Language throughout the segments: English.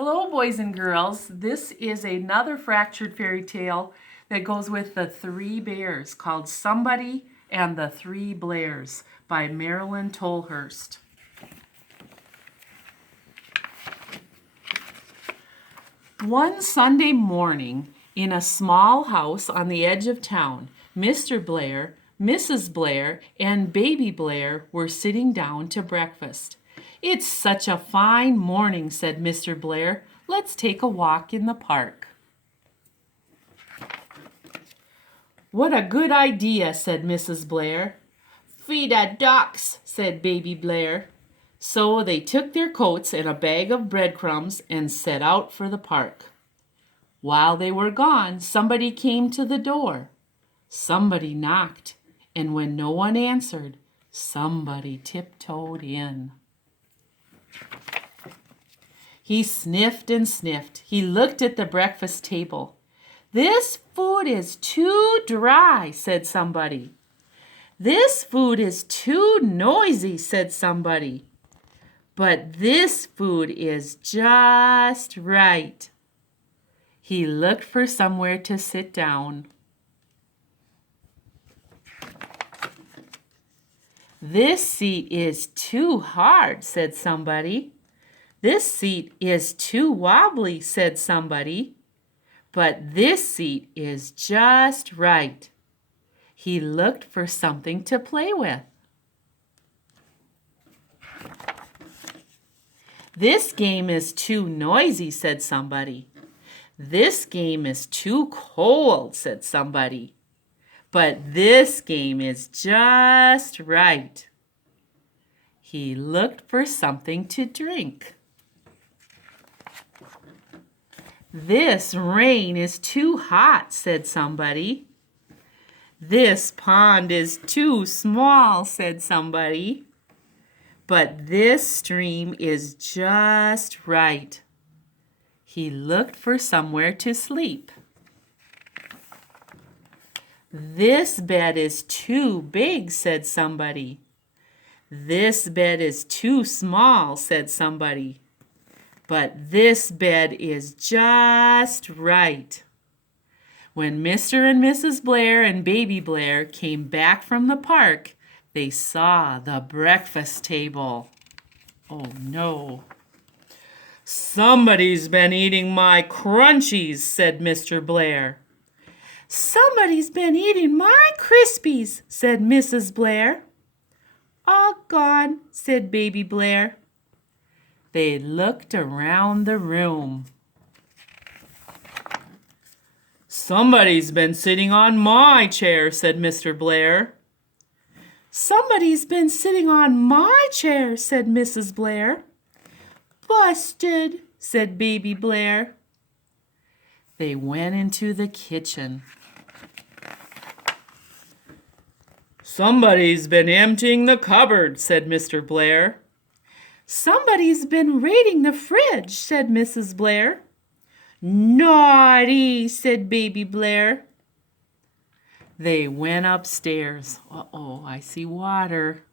Hello, boys and girls. This is another fractured fairy tale that goes with the Three Bears called Somebody and the Three Blairs by Marilyn Tolhurst. One Sunday morning, in a small house on the edge of town, Mr. Blair, Mrs. Blair, and Baby Blair were sitting down to breakfast. "It's such a fine morning," said Mr. Blair. "Let's take a walk in the park." "What a good idea," said Mrs. Blair. "Feed a ducks," said Baby Blair. So they took their coats and a bag of breadcrumbs and set out for the park. While they were gone, somebody came to the door. Somebody knocked, and when no one answered, somebody tiptoed in. He sniffed and sniffed. He looked at the breakfast table. "This food is too dry," said somebody. "This food is too noisy," said somebody. "But this food is just right." He looked for somewhere to sit down. "This seat is too hard," said somebody. "This seat is too wobbly," said somebody. "But this seat is just right." He looked for something to play with. "This game is too noisy," said somebody. "This game is too cold," said somebody. "But this game is just right." He looked for something to drink. "This rain is too hot," said somebody. "This pond is too small," said somebody. "But this stream is just right." He looked for somewhere to sleep. "This bed is too big," said somebody. "This bed is too small," said somebody. "But this bed is just right." When Mr. and Mrs. Blair and Baby Blair came back from the park, they saw the breakfast table. Oh no. "Somebody's been eating my crunchies," said Mr. Blair. "Somebody's been eating my Crispies," said Mrs. Blair. "All gone," said Baby Blair. They looked around the room. "Somebody's been sitting on my chair," said Mr. Blair. "Somebody's been sitting on my chair," said Mrs. Blair. "Busted," said Baby Blair. They went into the kitchen. "Somebody's been emptying the cupboard," said Mr. Blair. "Somebody's been raiding the fridge," said Mrs. Blair. "Naughty," said Baby Blair. They went upstairs. Uh-oh, I see water.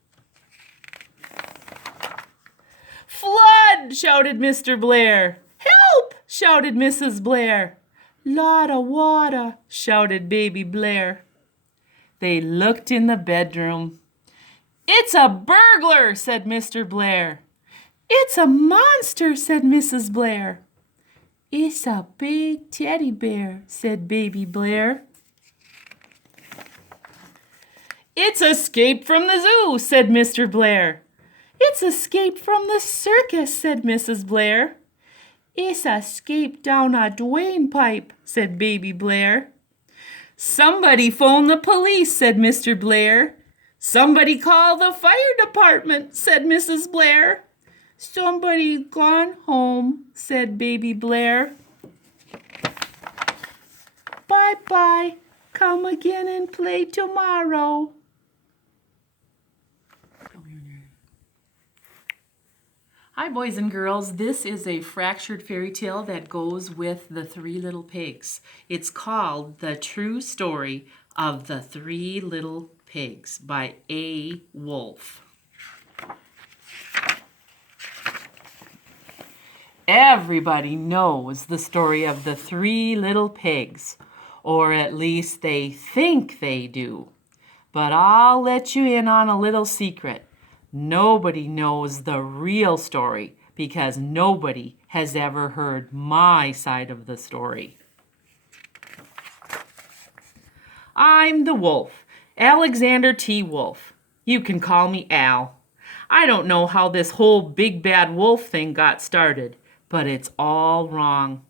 "Flood!" shouted Mr. Blair. "Help!" shouted Mrs. Blair. "Lot of water," shouted Baby Blair. They looked in the bedroom. "It's a burglar," said Mr. Blair. "It's a monster," said Mrs. Blair. "It's a big teddy bear," said Baby Blair. "It's escaped from the zoo," said Mr. Blair. "It's escaped from the circus," said Mrs. Blair. "It's escaped down a drain pipe," said Baby Blair. "Somebody phone the police," said Mr. Blair. "Somebody call the fire department," said Mrs. Blair. "Somebody gone home," said Baby Blair. "Bye-bye. Come again and play tomorrow." Hi, boys and girls. This is a fractured fairy tale that goes with the Three Little Pigs. It's called The True Story of the Three Little Pigs by A. Wolf. Everybody knows the story of the three little pigs, or at least they think they do. But I'll let you in on a little secret. Nobody knows the real story because nobody has ever heard my side of the story. I'm the wolf, Alexander T. Wolf. You can call me Al. I don't know how this whole big bad wolf thing got started, but it's all wrong.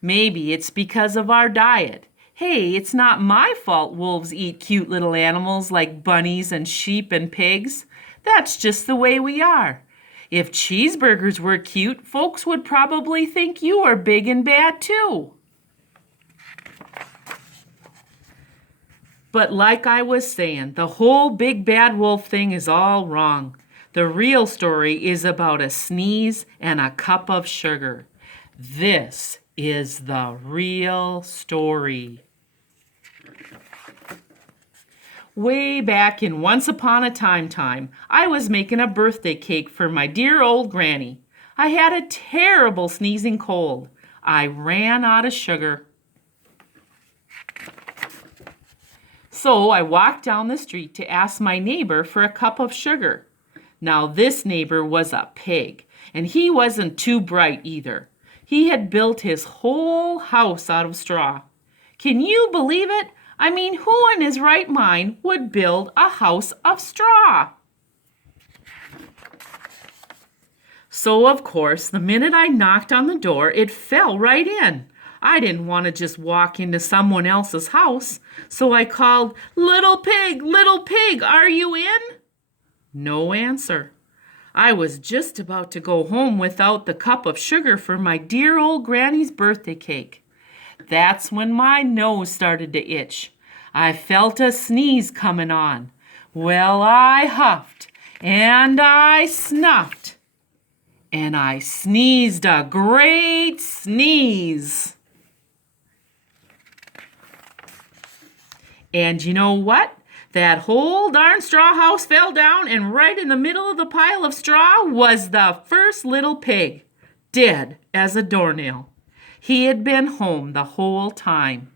Maybe it's because of our diet. Hey, it's not my fault wolves eat cute little animals like bunnies and sheep and pigs. That's just the way we are. If cheeseburgers were cute, folks would probably think you are big and bad too. But like I was saying, the whole big bad wolf thing is all wrong. The real story is about a sneeze and a cup of sugar. This is the real story. Way back in Once Upon a Time, I was making a birthday cake for my dear old granny. I had a terrible sneezing cold. I ran out of sugar. So I walked down the street to ask my neighbor for a cup of sugar. Now this neighbor was a pig, and he wasn't too bright either. He had built his whole house out of straw. Can you believe it? I mean, who in his right mind would build a house of straw? So, of course, the minute I knocked on the door, it fell right in. I didn't want to just walk into someone else's house, so I called, little pig, are you in?" No answer. I was just about to go home without the cup of sugar for my dear old granny's birthday cake. That's when my nose started to itch. I felt a sneeze coming on. Well, I huffed and I snuffed and I sneezed a great sneeze. And you know what? That whole darn straw house fell down, and right in the middle of the pile of straw was the first little pig, dead as a doornail. He had been home the whole time.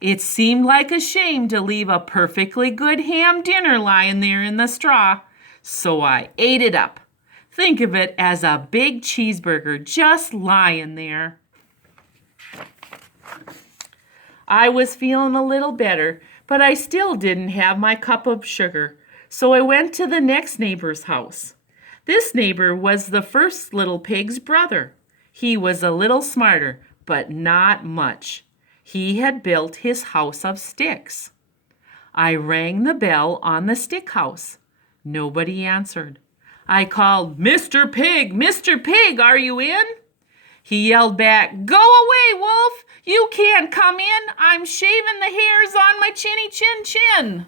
It seemed like a shame to leave a perfectly good ham dinner lying there in the straw, so I ate it up. Think of it as a big cheeseburger just lying there. I was feeling a little better, but I still didn't have my cup of sugar, so I went to the next neighbor's house. This neighbor was the first little pig's brother. He was a little smarter, but not much. He had built his house of sticks. I rang the bell on the stick house. Nobody answered. I called, Mr. Pig, are you in?" He yelled back, "Go away, Wolf! You can't come in. I'm shaving the hairs on my chinny chin.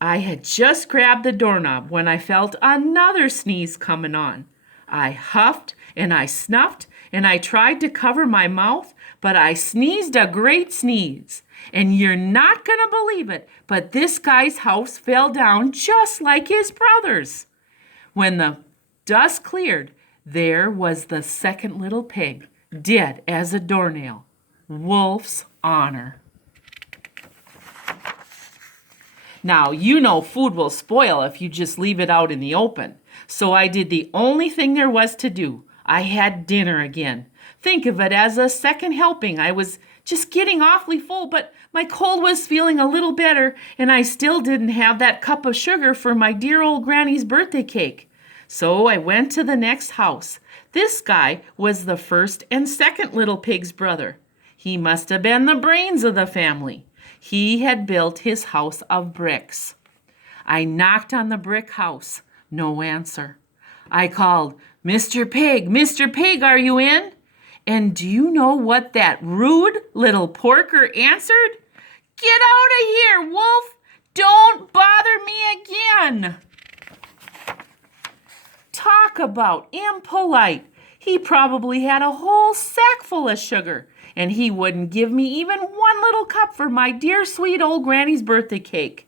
I had just grabbed the doorknob when I felt another sneeze coming on. I huffed and I snuffed and I tried to cover my mouth, but I sneezed a great sneeze. And you're not going to believe it, but this guy's house fell down just like his brother's. When the dust cleared, there was the second little pig, dead as a doornail. Wolf's honor. Now, you know food will spoil if you just leave it out in the open. So I did the only thing there was to do. I had dinner again. Think of it as a second helping. I was just getting awfully full, but my cold was feeling a little better, and I still didn't have that cup of sugar for my dear old granny's birthday cake. So I went to the next house. This guy was the first and second little pig's brother. He must have been the brains of the family. He had built his house of bricks. I knocked on the brick house. No answer. I called, Mr. Pig, are you in?" And do you know what that rude little porker answered? "Get out of here, Wolf! Don't bother me again!" Talk about impolite. He probably had a whole sack full of sugar, and he wouldn't give me even one little cup for my dear sweet old granny's birthday cake.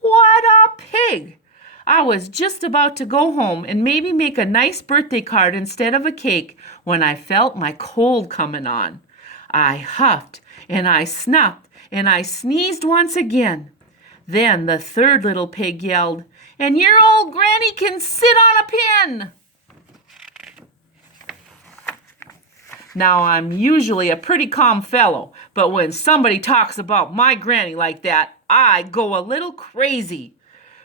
What a pig! I was just about to go home and maybe make a nice birthday card instead of a cake when I felt my cold coming on. I huffed and I snuffed and I sneezed once again. Then the third little pig yelled, "And your old granny can sit on a pin!" Now, I'm usually a pretty calm fellow, but when somebody talks about my granny like that, I go a little crazy.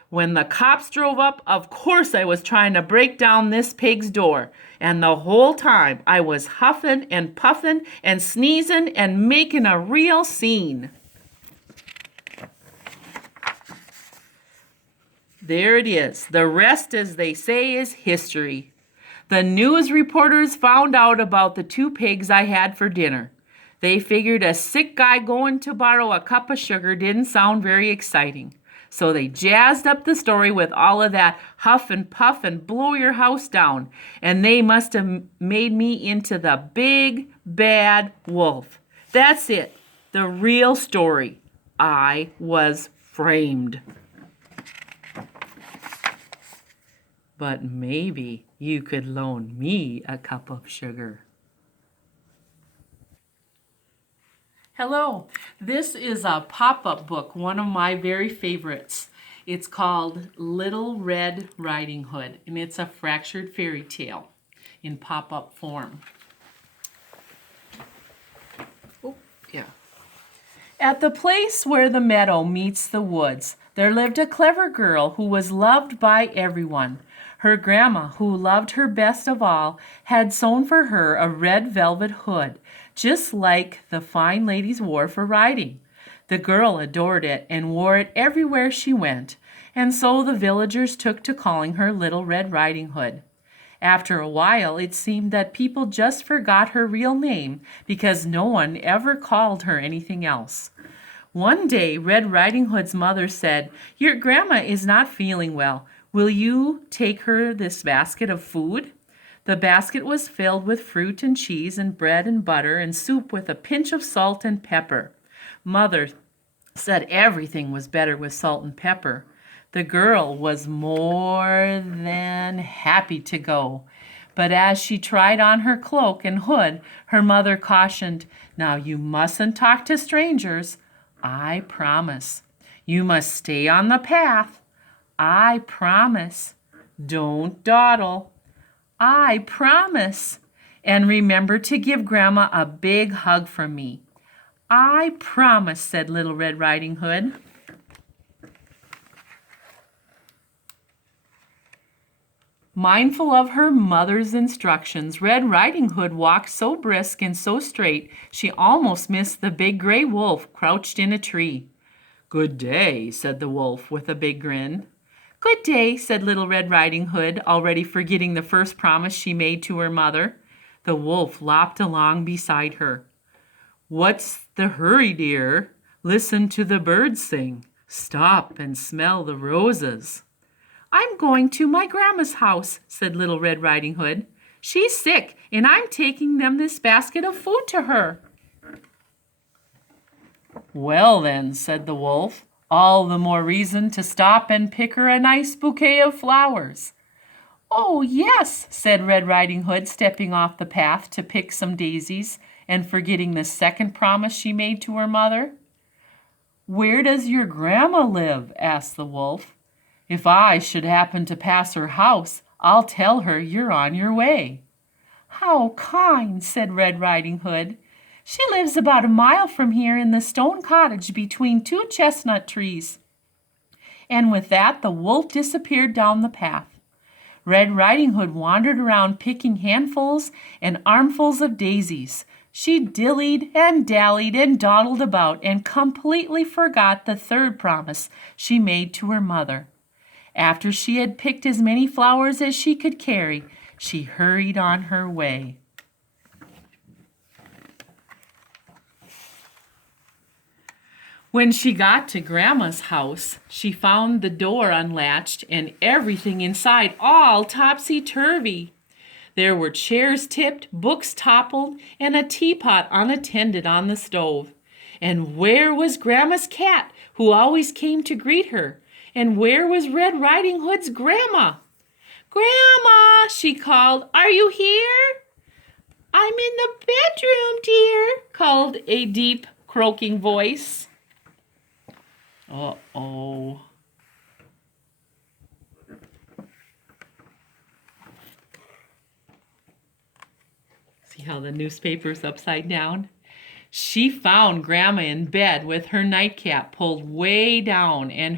When the cops drove up, of course I was trying to break down this pig's door, and the whole time I was huffing and puffing and sneezing and making a real scene. There it is. The rest, as they say, is history. The news reporters found out about the two pigs I had for dinner. They figured a sick guy going to borrow a cup of sugar didn't sound very exciting. So they jazzed up the story with all of that huff and puff and blow your house down. And they must have made me into the big, bad wolf. That's it. The real story. I was framed. But maybe you could loan me a cup of sugar. Hello, this is a pop-up book, one of my very favorites. It's called Little Red Riding Hood, and it's a fractured fairy tale in pop-up form. Oh, yeah. At the place where the meadow meets the woods, there lived a clever girl who was loved by everyone. Her grandma, who loved her best of all, had sewn for her a red velvet hood, just like the fine ladies wore for riding. The girl adored it and wore it everywhere she went, and so the villagers took to calling her Little Red Riding Hood. After a while, it seemed that people just forgot her real name because no one ever called her anything else. One day, Red Riding Hood's mother said, "Your grandma is not feeling well. Will you take her this basket of food?" The basket was filled with fruit and cheese and bread and butter and soup with a pinch of salt and pepper. Mother said everything was better with salt and pepper. The girl was more than happy to go. But as she tried on her cloak and hood, her mother cautioned, "Now you mustn't talk to strangers. I promise. You must stay on the path. I promise. Don't dawdle. I promise. And remember to give Grandma a big hug from me." "I promise," said Little Red Riding Hood. Mindful of her mother's instructions, Red Riding Hood walked so brisk and so straight she almost missed the big gray wolf crouched in a tree. "Good day," said the wolf with a big grin. "Good day," said Little Red Riding Hood, already forgetting the first promise she made to her mother. The wolf lopped along beside her. "What's the hurry, dear? Listen to the birds sing. Stop and smell the roses." "I'm going to my grandma's house," said Little Red Riding Hood. "She's sick, and I'm taking them this basket of food to her." "Well then," said the wolf, "all the more reason to stop and pick her a nice bouquet of flowers." "Oh, yes," said Red Riding Hood, stepping off the path to pick some daisies and forgetting the second promise she made to her mother. "Where does your grandma live?" asked the wolf. "If I should happen to pass her house, I'll tell her you're on your way." "How kind," said Red Riding Hood. "She lives about a mile from here in the stone cottage between two chestnut trees." And with that, the wolf disappeared down the path. Red Riding Hood wandered around picking handfuls and armfuls of daisies. She dillied and dallied and dawdled about and completely forgot the third promise she made to her mother. After she had picked as many flowers as she could carry, she hurried on her way. When she got to Grandma's house, she found the door unlatched and everything inside all topsy-turvy. There were chairs tipped, books toppled, and a teapot unattended on the stove. And where was Grandma's cat, who always came to greet her? And where was Red Riding Hood's grandma? "Grandma," she called, "are you here?" "I'm in the bedroom, dear," called a deep, croaking voice. Uh-oh. See how the newspaper's upside down? She found Grandma in bed with her nightcap pulled way down and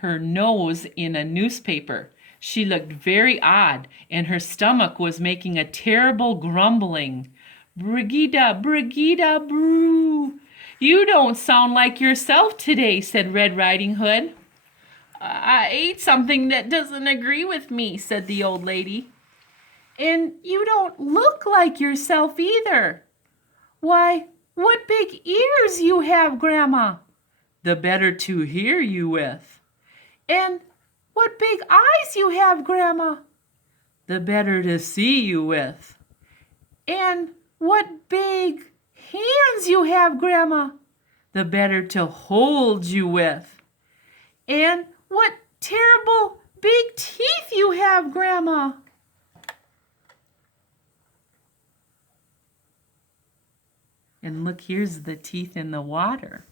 her nose in a newspaper. She looked very odd, and her stomach was making a terrible grumbling. "Brigida, Brigida, broo! You don't sound like yourself today," said Red Riding Hood. "I ate something that doesn't agree with me," said the old lady. "And you don't look like yourself either." "Why, what big ears you have, Grandma." "The better to hear you with." "And what big eyes you have, Grandma." "The better to see you with." "And what big hands you have, Grandma." "The better to hold you with." "And what terrible big teeth you have, Grandma." And look, here's the teeth in the water.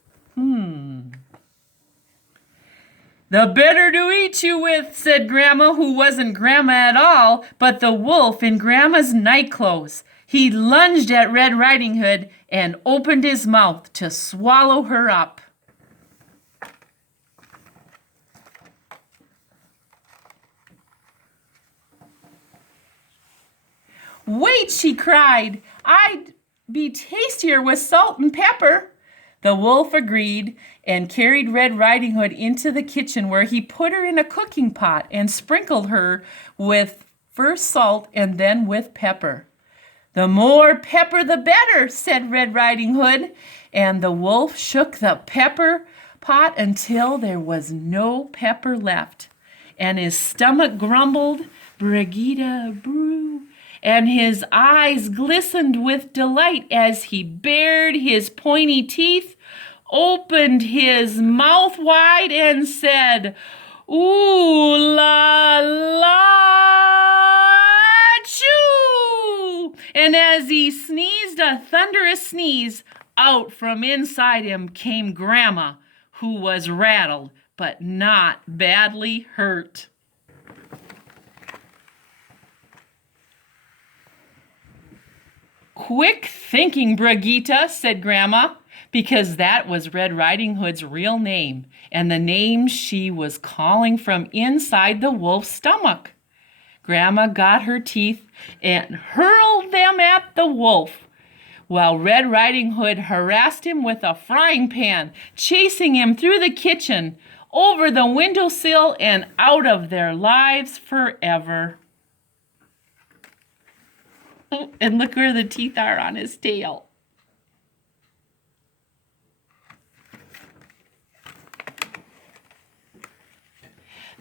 The better to eat you with, said Grandma, who wasn't Grandma at all, but the wolf in Grandma's night clothes. He lunged at Red Riding Hood and opened his mouth to swallow her up. "Wait," she cried, "I'd be tastier with salt and pepper." The wolf agreed and carried Red Riding Hood into the kitchen, where he put her in a cooking pot and sprinkled her with first salt and then with pepper. "The more pepper the better," said Red Riding Hood, and the wolf shook the pepper pot until there was no pepper left, and his stomach grumbled, "Brigida, brew," and his eyes glistened with delight as he bared his pointy teeth, opened his mouth wide, and said, "Ooh la la choo!" And as he sneezed a thunderous sneeze, out from inside him came Grandma, who was rattled but not badly hurt. "Quick thinking, Brigida," said Grandma, because that was Red Riding Hood's real name, and the name she was calling from inside the wolf's stomach. Grandma got her teeth and hurled them at the wolf, while Red Riding Hood harassed him with a frying pan, chasing him through the kitchen, over the windowsill, and out of their lives forever. Oh, and look where the teeth are on his tail.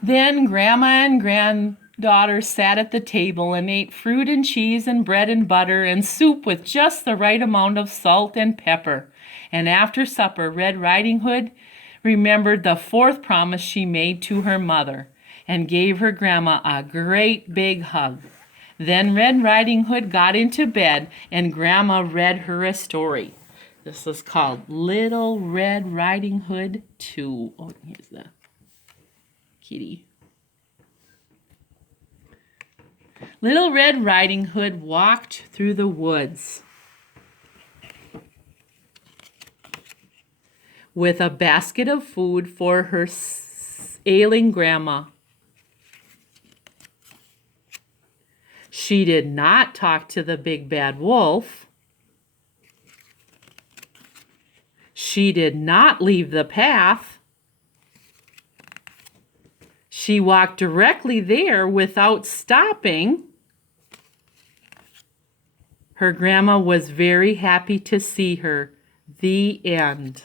Then Grandma and granddaughter sat at the table and ate fruit and cheese and bread and butter and soup with just the right amount of salt and pepper. And after supper, Red Riding Hood remembered the fourth promise she made to her mother and gave her grandma a great big hug. Then Red Riding Hood got into bed and Grandma read her a story. This is called Little Red Riding Hood 2. Oh, here's the kitty. Little Red Riding Hood walked through the woods with a basket of food for her ailing grandma. She did not talk to the big bad wolf. She did not leave the path. She walked directly there without stopping. Her grandma was very happy to see her. The end.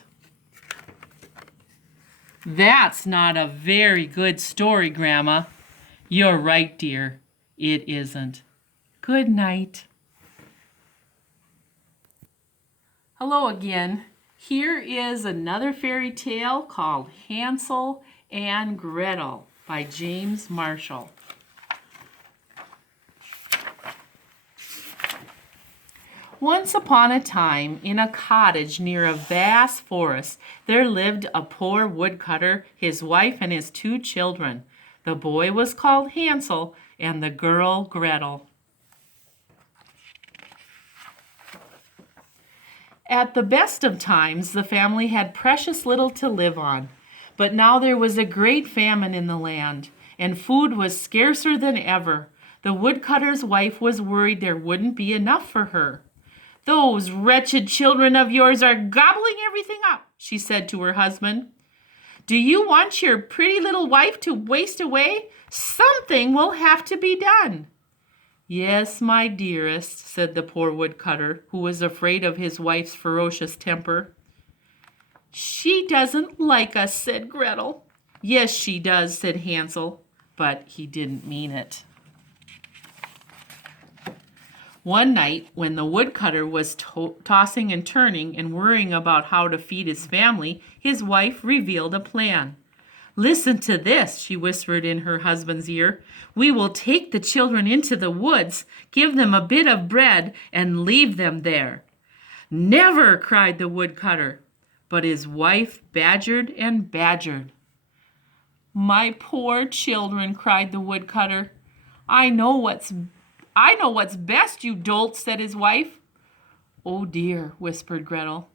That's not a very good story, Grandma. You're right, dear. It isn't. Good night. Hello again. Here is another fairy tale called Hansel and Gretel by James Marshall. Once upon a time, in a cottage near a vast forest, there lived a poor woodcutter, his wife, and his 2 children. The boy was called Hansel, and the girl Gretel. At the best of times, the family had precious little to live on. But now there was a great famine in the land, and food was scarcer than ever. The woodcutter's wife was worried there wouldn't be enough for her. "Those wretched children of yours are gobbling everything up," she said to her husband. "Do you want your pretty little wife to waste away? Something will have to be done." "Yes, my dearest," said the poor woodcutter, who was afraid of his wife's ferocious temper. "She doesn't like us," said Gretel. "Yes, she does," said Hansel, but he didn't mean it. One night, when the woodcutter was tossing and turning and worrying about how to feed his family, his wife revealed a plan. "Listen to this," she whispered in her husband's ear. "We will take the children into the woods, give them a bit of bread, and leave them there." "Never!" cried the woodcutter. But his wife badgered and badgered. "My poor children," cried the woodcutter. I know what's best, you dolt," said his wife. "Oh dear," whispered Gretel.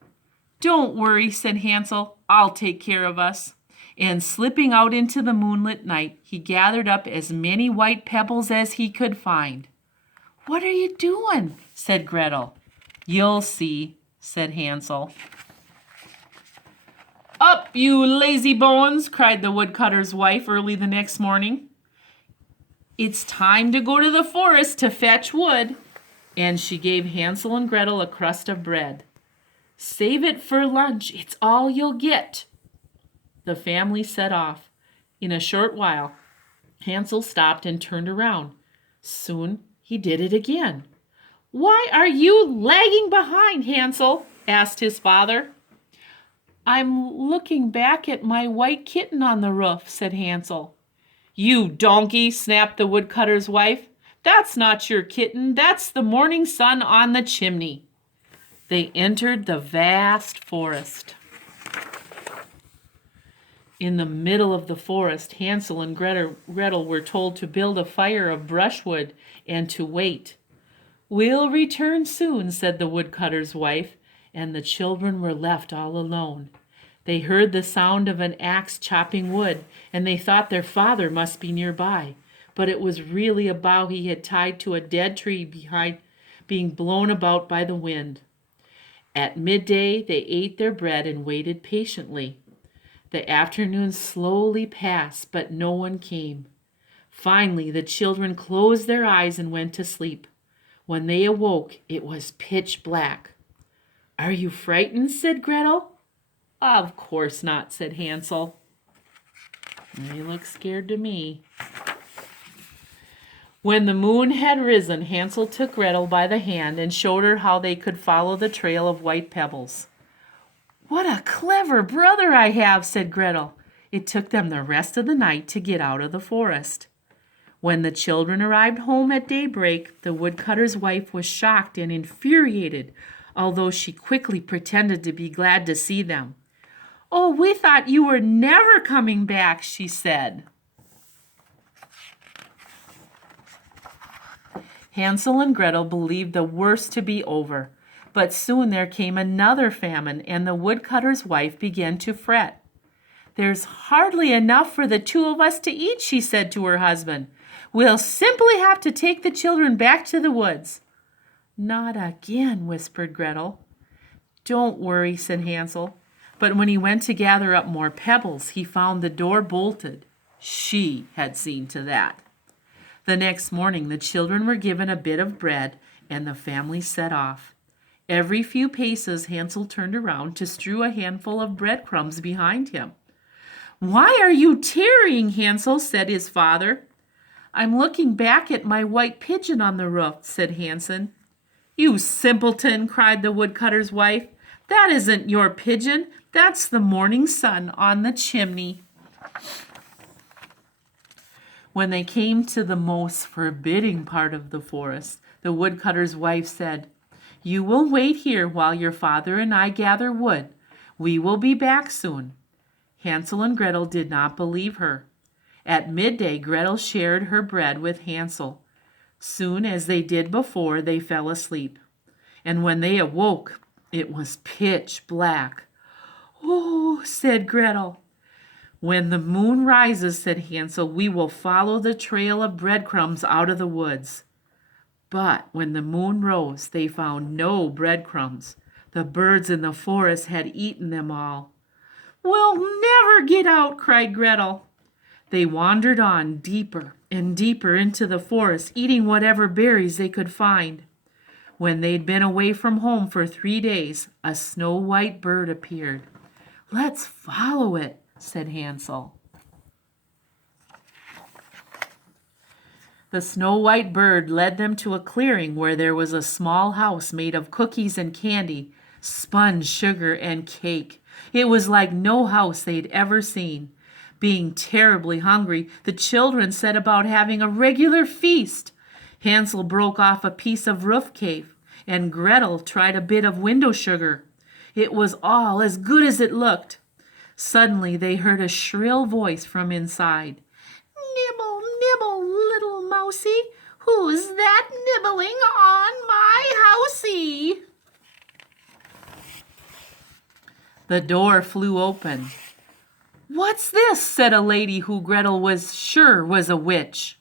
"Don't worry," said Hansel. "I'll take care of us." And slipping out into the moonlit night, he gathered up as many white pebbles as he could find. "What are you doing?" said Gretel. "You'll see," said Hansel. "Up, you lazy bones!" cried the woodcutter's wife early the next morning. "It's time to go to the forest to fetch wood." And she gave Hansel and Gretel a crust of bread. "Save it for lunch. It's all you'll get." The family set off. In a short while, Hansel stopped and turned around. Soon he did it again. "Why are you lagging behind, Hansel?" asked his father. "I'm looking back at my white kitten on the roof," said Hansel. "You donkey," snapped the woodcutter's wife. "That's not your kitten. That's the morning sun on the chimney." They entered the vast forest. In the middle of the forest, Hansel and Gretel were told to build a fire of brushwood and to wait. "We'll return soon," said the woodcutter's wife, and the children were left all alone. They heard the sound of an axe chopping wood, and they thought their father must be nearby, but it was really a bough he had tied to a dead tree behind, being blown about by the wind. At midday, they ate their bread and waited patiently. The afternoon slowly passed, but no one came. Finally, the children closed their eyes and went to sleep. When they awoke, it was pitch black. "Are you frightened?" said Gretel. "Of course not," said Hansel. "You look scared to me." When the moon had risen, Hansel took Gretel by the hand and showed her how they could follow the trail of white pebbles. "What a clever brother I have," said Gretel. It took them the rest of the night to get out of the forest. When the children arrived home at daybreak, the woodcutter's wife was shocked and infuriated, although she quickly pretended to be glad to see them. "Oh, we thought you were never coming back," she said. Hansel and Gretel believed the worst to be over, but soon there came another famine, and the woodcutter's wife began to fret. "There's hardly enough for the 2 of us to eat," she said to her husband. "We'll simply have to take the children back to the woods." "Not again," whispered Gretel. "Don't worry," said Hansel. But when he went to gather up more pebbles, he found the door bolted. She had seen to that. The next morning, the children were given a bit of bread, and the family set off. Every few paces, Hansel turned around to strew a handful of breadcrumbs behind him. "Why are you tarrying, Hansel?" said his father. "I'm looking back at my white pigeon on the roof," said Hansel. "You simpleton," cried the woodcutter's wife. "That isn't your pigeon. That's the morning sun on the chimney." When they came to the most forbidding part of the forest, the woodcutter's wife said, "You will wait here while your father and I gather wood. We will be back soon." Hansel and Gretel did not believe her. At midday, Gretel shared her bread with Hansel. Soon as they did before, they fell asleep. And when they awoke, it was pitch black. "Oh," said Gretel. "When the moon rises," said Hansel, "we will follow the trail of breadcrumbs out of the woods." But when the moon rose, they found no breadcrumbs. The birds in the forest had eaten them all. "We'll never get out," cried Gretel. They wandered on deeper and deeper into the forest, eating whatever berries they could find. When they'd been away from home for 3 days, a snow-white bird appeared. "Let's follow it," said Hansel. The snow-white bird led them to a clearing where there was a small house made of cookies and candy, sponge, sugar, and cake. It was like no house they'd ever seen. Being terribly hungry, the children set about having a regular feast. Hansel broke off a piece of roof cake, and Gretel tried a bit of window sugar. It was all as good as it looked. Suddenly they heard a shrill voice from inside. "Nibble, nibble, little mousie, who's that nibbling on my housie?" The door flew open. "What's this?" said a lady who Gretel was sure was a witch.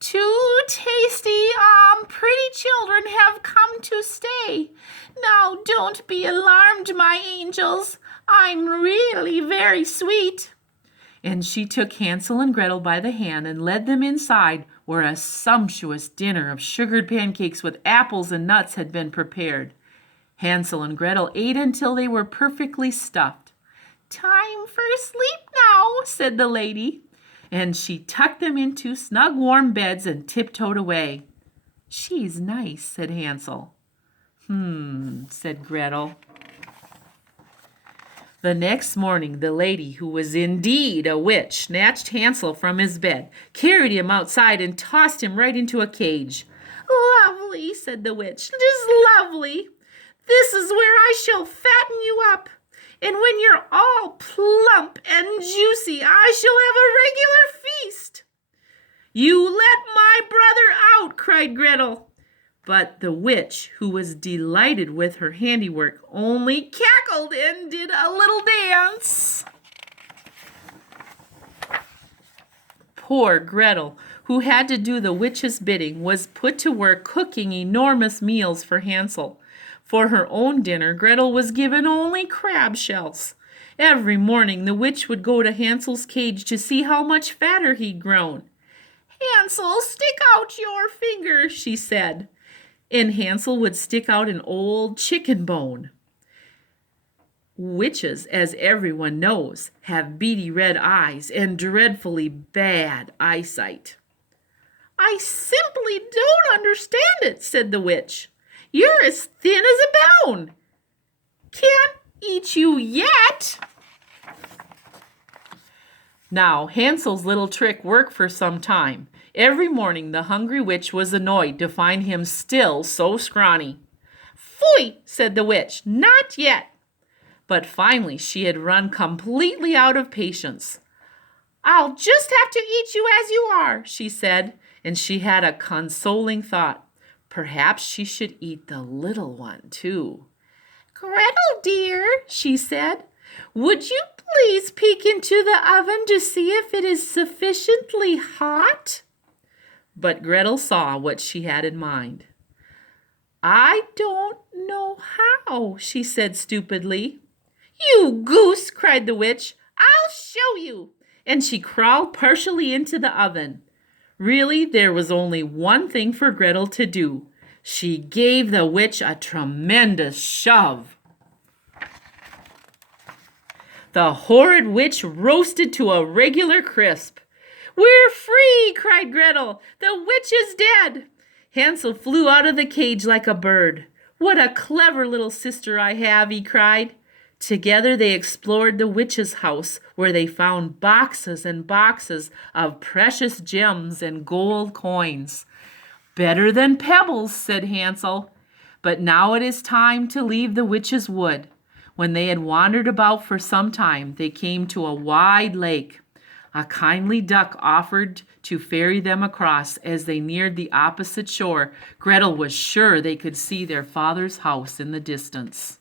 "Two tasty, pretty children have come to stay. Now don't be alarmed, my angels. I'm really very sweet." And she took Hansel and Gretel by the hand and led them inside, where a sumptuous dinner of sugared pancakes with apples and nuts had been prepared. Hansel and Gretel ate until they were perfectly stuffed. "Time for sleep now," said the lady, and she tucked them into snug warm beds and tiptoed away. "She's nice," said Hansel. Said Gretel. The next morning, the lady, who was indeed a witch, snatched Hansel from his bed, carried him outside, and tossed him right into a cage. "Lovely," said the witch, "just lovely. This is where I shall fatten you up. And when you're all plump and juicy, I shall have a regular feast." "You let my brother out," cried Gretel. But the witch, who was delighted with her handiwork, only cackled and did a little dance. Poor Gretel, who had to do the witch's bidding, was put to work cooking enormous meals for Hansel. For her own dinner, Gretel was given only crab shells. Every morning the witch would go to Hansel's cage to see how much fatter he'd grown. "Hansel, stick out your finger," she said. And Hansel would stick out an old chicken bone. Witches, as everyone knows, have beady red eyes and dreadfully bad eyesight. "I simply don't understand it," said the witch. "You're as thin as a bone. Can't eat you yet." Now, Hansel's little trick worked for some time. Every morning the hungry witch was annoyed to find him still so scrawny. "Phooey," said the witch, "not yet." But finally she had run completely out of patience. "I'll just have to eat you as you are," she said, and she had a consoling thought. Perhaps she should eat the little one too. "Gretel, dear," she said, "would you please peek into the oven to see if it is sufficiently hot?" But Gretel saw what she had in mind. "I don't know how," she said stupidly. "You goose," cried the witch. "I'll show you." And she crawled partially into the oven. Really, there was only one thing for Gretel to do. She gave the witch a tremendous shove. The horrid witch roasted to a regular crisp. "We're free," cried Gretel. "The witch is dead." Hansel flew out of the cage like a bird. "What a clever little sister I have," he cried. Together they explored the witch's house, where they found boxes and boxes of precious gems and gold coins. "Better than pebbles," said Hansel. But now it is time to leave the witch's wood. When they had wandered about for some time, they came to a wide lake. A kindly duck offered to ferry them across. As they neared the opposite shore, Gretel was sure they could see their father's house in the distance.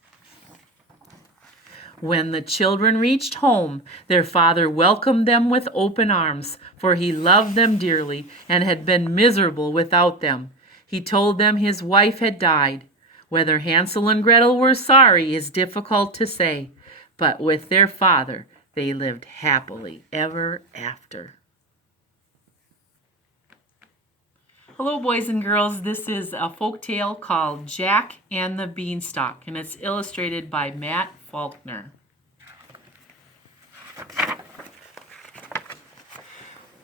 When the children reached home, their father welcomed them with open arms, for he loved them dearly and had been miserable without them. He told them his wife had died. Whether Hansel and Gretel were sorry is difficult to say, but with their father they lived happily ever after. Hello, boys and girls. This is a folk tale called Jack and the Beanstalk, and it's illustrated by Matt Faulkner.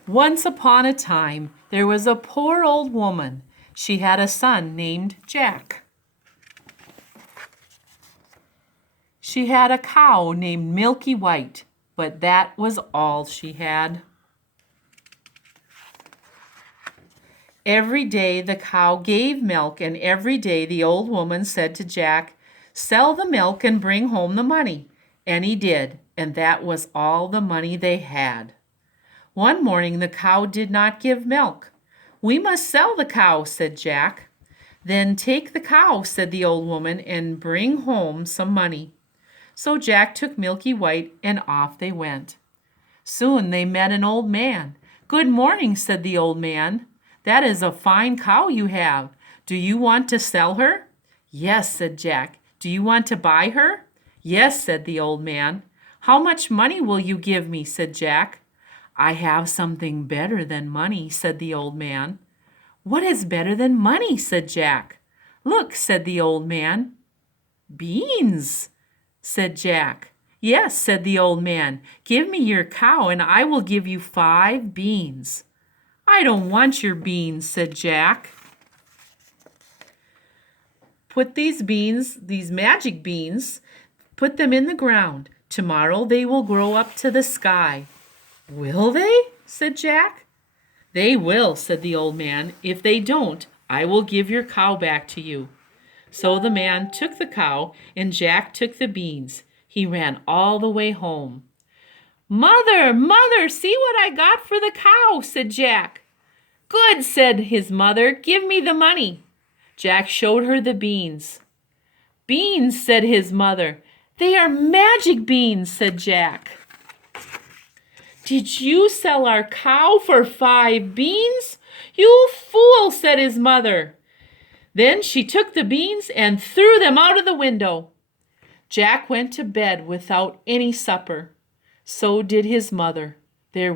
Once upon a time, there was a poor old woman. She had a son named Jack. She had a cow named Milky White, but that was all she had. Every day the cow gave milk, and every day the old woman said to Jack, "Sell the milk and bring home the money." And he did, and that was all the money they had. One morning the cow did not give milk. "We must sell the cow," said Jack. "Then take the cow," said the old woman, "and bring home some money." So Jack took Milky White, and off they went. Soon they met an old man. "Good morning," said the old man. "That is a fine cow you have. Do you want to sell her?" "Yes," said Jack. "Do you want to buy her?" "Yes," said the old man. "How much money will you give me?" said Jack. "I have something better than money," said the old man. "What is better than money?" said Jack. "Look," said the old man. "Beans," said Jack. "Yes," said the old man. "Give me your cow and I will give you 5 beans." "I don't want your beans," said Jack. "Put these beans, these magic beans, put them in the ground. Tomorrow they will grow up to the sky." "Will they?" said Jack. "They will," said the old man. "If they don't, I will give your cow back to you." So the man took the cow and Jack took the beans. He ran all the way home. "Mother, mother, see what I got for the cow," said Jack. "Good," said his mother. "Give me the money." Jack showed her the beans. "Beans," said his mother. "They are magic beans," said Jack. "Did you sell our cow for 5 beans? You fool," said his mother. Then she took the beans and threw them out of the window. Jack went to bed without any supper. So did his mother. There